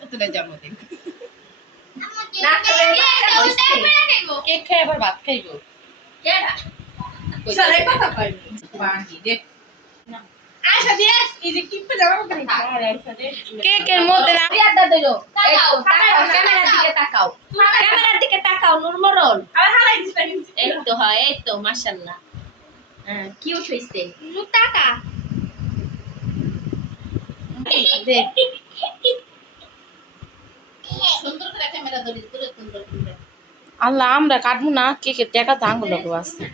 পুতুলের জন্মদিন। না। কেক খেয়ে আবার ভাত খাইবো? কেকের মধ্যে ক্যামেরার দিকে তাকাও। ক্যামেরার দিকে তাকাও নুরমরল। এই তো হয় এই তো মাশাআল্লাহ হ্যাঁ কিউট হইছে। টাকা দে সুন্দর করে ক্যামেরা ধরি দূরে সুন্দর করে আল্লাহ আমরা কাটবো না কে টাকা তো আঙ্গুল লোক আছে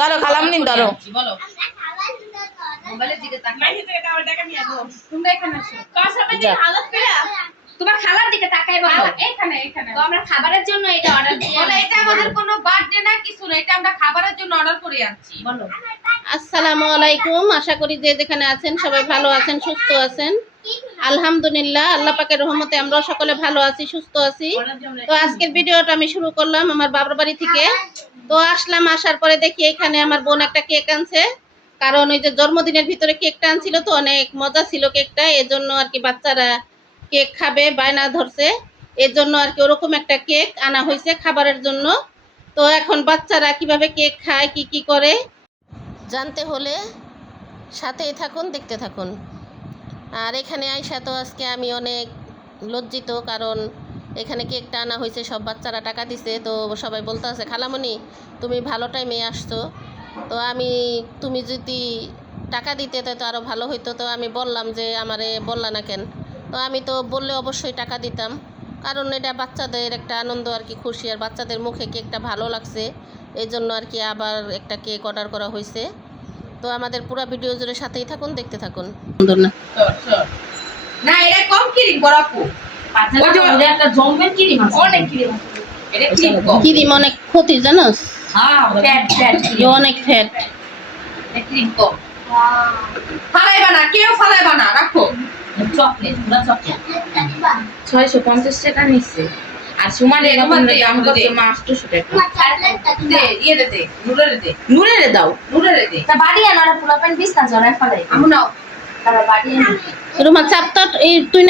ধরো খালাম নিন ধরো মোবাইলের দিকে তাকাই টাকা টাকা তোমরা এখানে আসো কার সামনে হালত পেলা তোমার খাবার দিকে তাকাই বলো। এখানে এখানে। তো আমরা খাবারের জন্য এটা অর্ডার দিয়ে বলো এটা আমাদের কোনো বার্থডে না কিছু না এটা আমরা খাবারের জন্য অর্ডার করে আনছি। বলো। আসসালামু আলাইকুম আশা করি যে যেখানে আছেন সবাই ভালো আছেন সুস্থ আছেন। আলহামদুলিল্লাহ আল্লাহ পাকের রহমতে আমরা সকলে ভালো আছি সুস্থ আছি। তো আজকের ভিডিওটা আমি শুরু করলাম আমার বাবার বাড়ি থেকে। তো আসলাম আসার পরে দেখি এখানে আমার বোন একটা কেক আনছে। কারণ ওই যে জন্মদিনের ভিতরে কেকটা আনছিল তো অনেক মজা ছিল কেকটা এর জন্য আর কি বাচ্চারা কেক খাবে, বায়না ধরছে। এর জন্য আর কি ওরকম একটা কেক আনা হয়েছে খাবারের জন্য। তো এখন বাচ্চারা কীভাবে কেক খায়, কি কি করে? জানতে হলে সাথেই থাকুন, দেখতে থাকুন। আর এখানে আইসা তো আজকে আমি অনেক লজ্জিত, কারণ এখানে কেকটা আনা হয়েছে, সব বাচ্চারা টাকা দিছে। তো সবাই বলতে আছে, খালামণি, তুমি ভালো টাইমে আসছো। তো আমি, তুমি যদি টাকা দিতে তো আরও ভালো হইতো। তো আমি বললাম যে, আমারে বললা না কেন? তো আমি তো বললে অবশ্যই টাকা দিতাম। কারণ এটা বাচ্চাদের একটা আনন্দ আর কি খুশি। আর বাচ্চাদের মুখে কেকটা ভালো লাগছে। এই জন্য আর কি আবার একটা কেক অর্ডার করা হয়েছে। তো আমাদের পুরো ভিডিও জুড়ে সাথেই থাকুন দেখতে থাকুন। সর, সর। না এটা কম কিরিম বরাপু পাঁচা ওই যে- টাকা ওদের একটা জমবেন কি রিমাস অনেক কিরিম এটা কিরিম অনেক ক্ষতি জানোস হ্যাঁ ফ্যাট ফ্যাট। অনেক ফ্যাট। এটা কম। ফালাইবা না কেউ ফালাইবা না রাখো। চকলেট পুরো চকলেট। ছয়শো পঞ্চাশ টাকা নিচ্ছে। আর সুমানের দে, দাম করছে মা আটশোশো টাকা। দে দে দে দে। নুরে দাও। দে। তা বাড়ি আনার জড়ায় ফেলে আমু নাও। তারা বাড়ি রুমা চাপটা এই তুই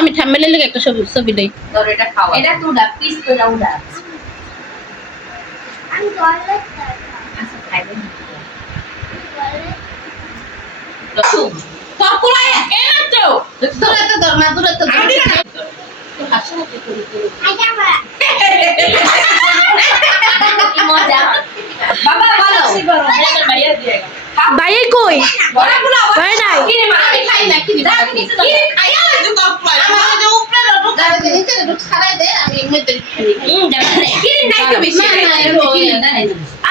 আমি ঠাম্মেলে লেগে একটা ছবি ছবি দেই। ধর এটা খাওয়া। এটা তো উড়া। পিস তো যা উড়া আচ্ছা খাইবেন তোর পোলাই এ না তো ধর মা দূরে ধর। আমি না কি মজা। বাবা ভালো। ভাইয়া দিয়ে ভাইয়া কই? ভাই নাই।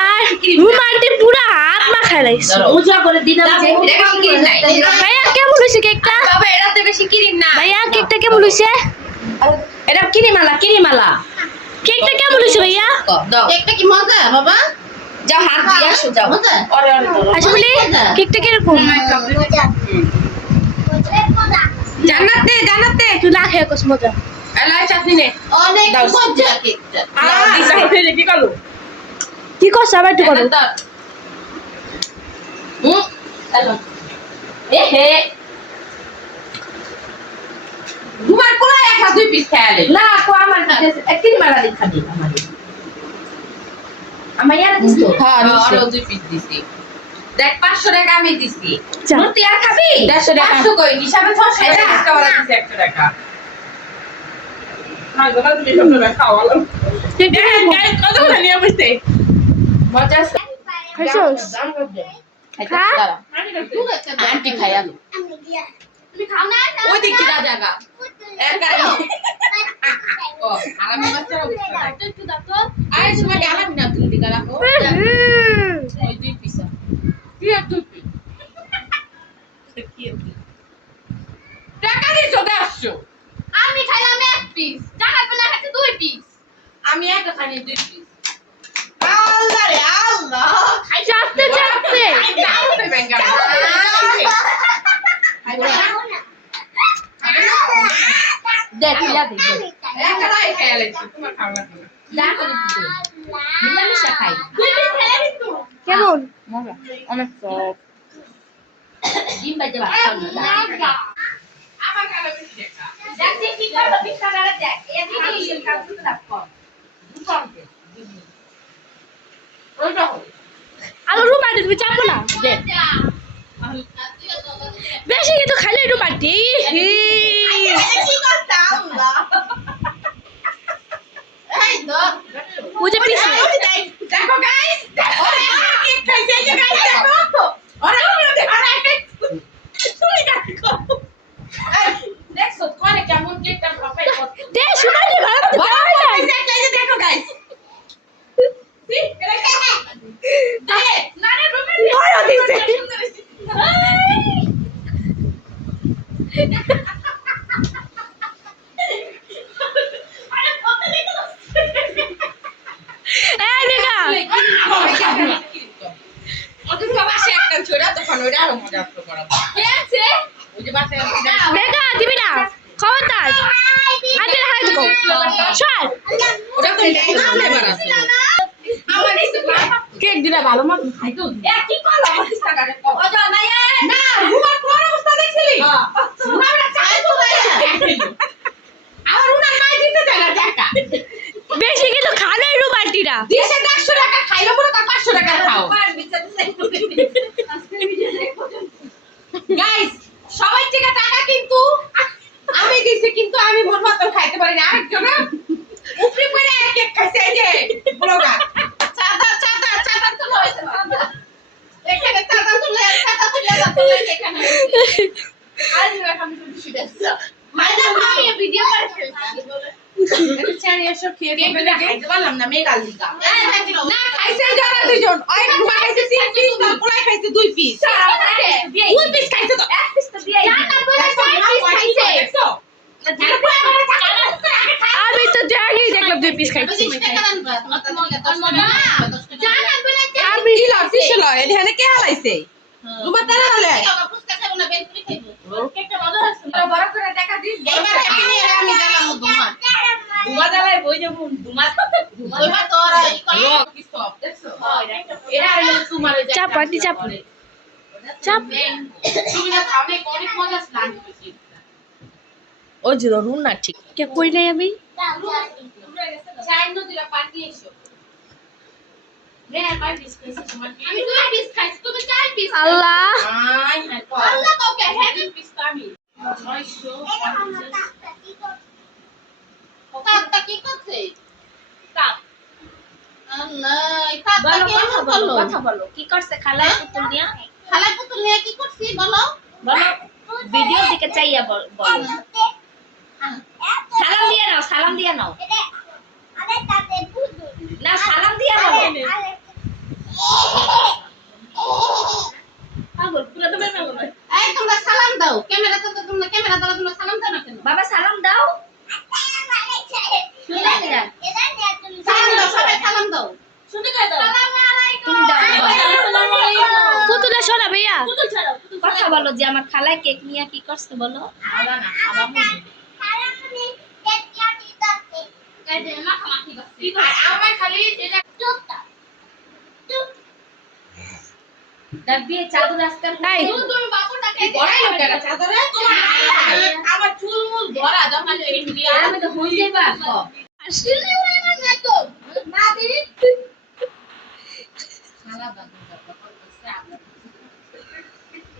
আর রুমালটি পুরা মাখায় ধরো উজা করে দিলাম ভাইয়া কেমন হয়েছে কেকটা? বাবা এটাতে বেশি কিরিম না। ভাইয়া কেকটা কেমন হয়েছে? এটা কিরিমালা কিরিমালা। কেকটা কেমন হয়েছে ভাইয়া? দাও একটা কি মজা বাবা? যাও হাত দিয়ে আসো যাও। মজা? অরে অরে ধরো আচ্ছা বলি কেকটা কীরকম? জান্নাতে জান্নাতে তুই না খেয়ে কস মজা। এলাই চাটনি নে অনেক মজা কেকটা। দাও, কি করছ আবার একটু করো তোমার কোলা এক হাত দুই পিস খেয়ালে না কো আমার কাছে কিরিমালা দেখা দি আমার। আমার ইয়ার দিস তো। হ্যাঁ নিচে। আরও দুই পিস দিছি। দেখ পাঁচশো টাকা আমি দিছি। তুই আর খাবি? দেড়শো টাকা। পাঁচশো কই? হিসাবে ছশো টাকা। টাকা ওরা দিছে 100 টাকা। টাকা খাওয়ালাম খাইতে দাঁড়া। আন্টি খাই আলু ওই দিক কি জায়গা একা। ও আরামে বাচ্চা আরে সময় আলাম না তুমি দিকে রাখো ওই দুই পিস কি আর দুই পিস টাকা দিছো দেড়শো আমি খাইলাম এক পিস জানা পেলা খাইছে দুই পিস আমি একা খানি দুই পিস আল্লাহ রে আল্লাহ চাপতে চাপতে দারুণ ব্যাংকার দেখ ইয়া দেখ একা রাই খেয়ালে তোমার খাওয়া লাগবে না। করে দিতে। মিলামিশা খাই। কেমন? মজা। অনেক সব ডিম বাজে ভাত খাও না আমার গালে বেশি দেখা। দেখ দেখ কি করল পিঠা গাড়া দেখ। এদিকে কাজ করতে লাগ কর। ওইটা হবে। আলু রুমাটি তুমি চাপো না? বেশি কিন্তু খালি একটু পাটি ওই যে দেখো গাইস দেখো ওরা কেক খাইছে এই যে গাইস দেখো ওরা ওরা দেখো ওরা কেক শুনি দেখো দেখছ কোনে কেমন কেকটা প্রফাইল করতে দে সুমাটি ভালো করে ওরা দেওয়া হয় কইছে এই যে দেখো গাইস সি এটা দে না রে রুমে বড় দিছে। এই দেখা অত বাসে একটা ছোড়া তখন ওইটা আরও মজা করা ওই যে বাসে দেখা দিবি না খবরদার হাতে হাত গো চল ওটা তো ফ্লেভার আছে আমার এসে কেক দিলে ভালো মত খাইতো এ কি করল আমার ইনস্টাগ্রামে কো ও যা না না রুমার কোন অবস্থা দেখছিলি রুমার চাই তো আমার রুমার মাই দিতে চাই না টাকা বেশি কিন্তু খালে রুমাটিরা দেশে 100 টাকা খাইলো পরে তার 500 টাকা খাও গাইস সবাই থেকে টাকা কিন্তু আমি দিছি, কিন্তু আমি মন মতন খাইতে পারি না। আরেকজন উপরি করে এক কেক খাইছে, এই যে ব্লগার। চাঁদা চাঁদা চাঁদা তুলো হয়েছে এখানে চাঁদা তুলে চাঁদা তুলে তুলে, এখানে। আজ এখন তো বেশি ব্যস্ত মাইদা, আমি ভিডিও করছি এটা পিস দুই পিস খাইছে তো। আমি জানি দেখলাম দুই পিস খাইছি। আমি এখানে কে হালাইছে? রুমা তারা হলে? বড় করে দেখা দিস। আমি আমি তোমার। দুমা জ্বালায় বই যাব দুমা চাপ আন্টি চাপ। ও যে রুন না ঠিক। কে কই নাই আমি? নদীরা পানি এসো রে কয় পিস খাইছিস তোমার আমি দুই পিস খাইছি তুমি চার পিস আল্লাহ আই হাই আল্লাহ কাউকে হেভি পিস আমি 650 কাকটা কি করছে কাক আল্লাহ এই কাকটা বলো কেমন কথা বলো করল? কথা বলো। কি করছে? খালায় পুতুল দিয়া? খালাই পুতুল নিয়ে কি করছি বলো? বলো ভিডিও দিকে চাইয়া বলো। সালাম দিয়ে নাও সালাম দিয়ে নাও। না সালাম দিয়ে নাও। পাগল পুরো তো বের করবে এই তোমরা সালাম দাও। ক্যামেরা তো তোমরা ক্যামেরা দাও তোমরা সালাম দাও না কেন? বাবা সালাম দাও। সালাম দাও সবাই সালাম দাও। পুতুলে শোনা ভাইয়া কথা বলো যে আমার খালায় কেক নিয়ে কি করছে বলো আমার খালি চাদর আজকাল এই তুমি বাপুটাকে বড় লোকেরা চাদরে আমার চুল মুল ভরা যখন এই ভিডিও আমি তো হই যাইবা এই তুই চাপ মানে নাস্তা খাই মানে আমার তোর ভাই কিন্তু ধাক্কা দিস সব ভাই কিন্তু করে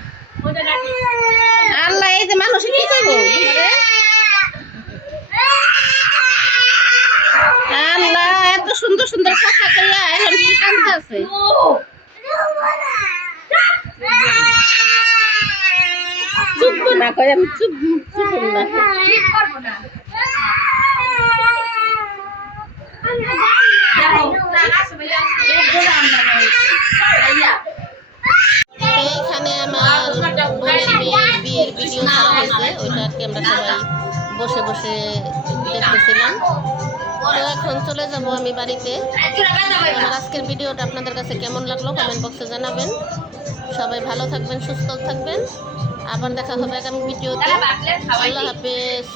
সুন্দর সুন্দর কথা কইয়া এখন কি কান্দতে আছে? চুপ না, কই আমি চুপ চুপ না। এইখানে আমার বিয়ের ভিডিও করা হয়েছে ওইটা আর কি আমরা সবাই বসে বসে দেখতেছিলাম। তো এখন চলে যাব আমি বাড়িতে। আমার আজকের ভিডিওটা আপনাদের কাছে কেমন লাগল কমেন্ট বক্সে জানাবেন। সবাই ভালো থাকবেন, সুস্থ থাকবেন। আবার দেখা হবে আগামী ভিডিওতে। আল্লাহ হাফেজ।